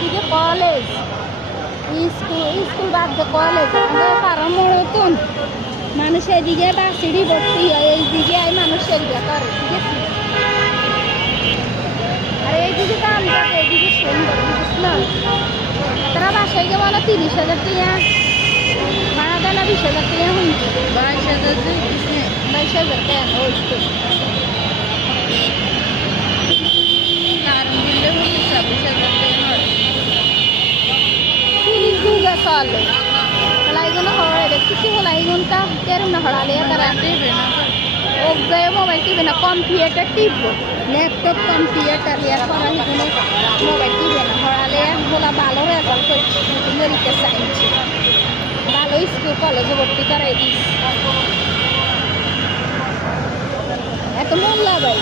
দিকে college school বাদ college মতন মানুষ এদিকে বাসিড়ি ভর্তি হয়, এইদিকে মানুষের ব্যাপার ঠিক আছে। আর এইদিকে দাম যাবে, এইদিকে সুন্দর বুঝিস না। তারা বাসায় গিয়ে বলো 30,000 টাকা ভাড়া দেয় না, 20,000 টাকা শুনছি। 22,000 টাকা ওই তো চলে হলাইগুন হড়ে দেখছি হলাইগুনটা কেরম না হড়ালে তারা ও গয়ে মোবাইল টিভে না কম্পিউটার টিপবো ল্যাপটপ কম্পিউটার ইয়ার করা হিগুনে মোবাইল টিভে না হড়ালে বলা ভালো রেজাল্ট করছি মেরিটে চাইছি ভালো স্কুল কলেজে ভর্তি করাই দিস এত মূল্য ভাই।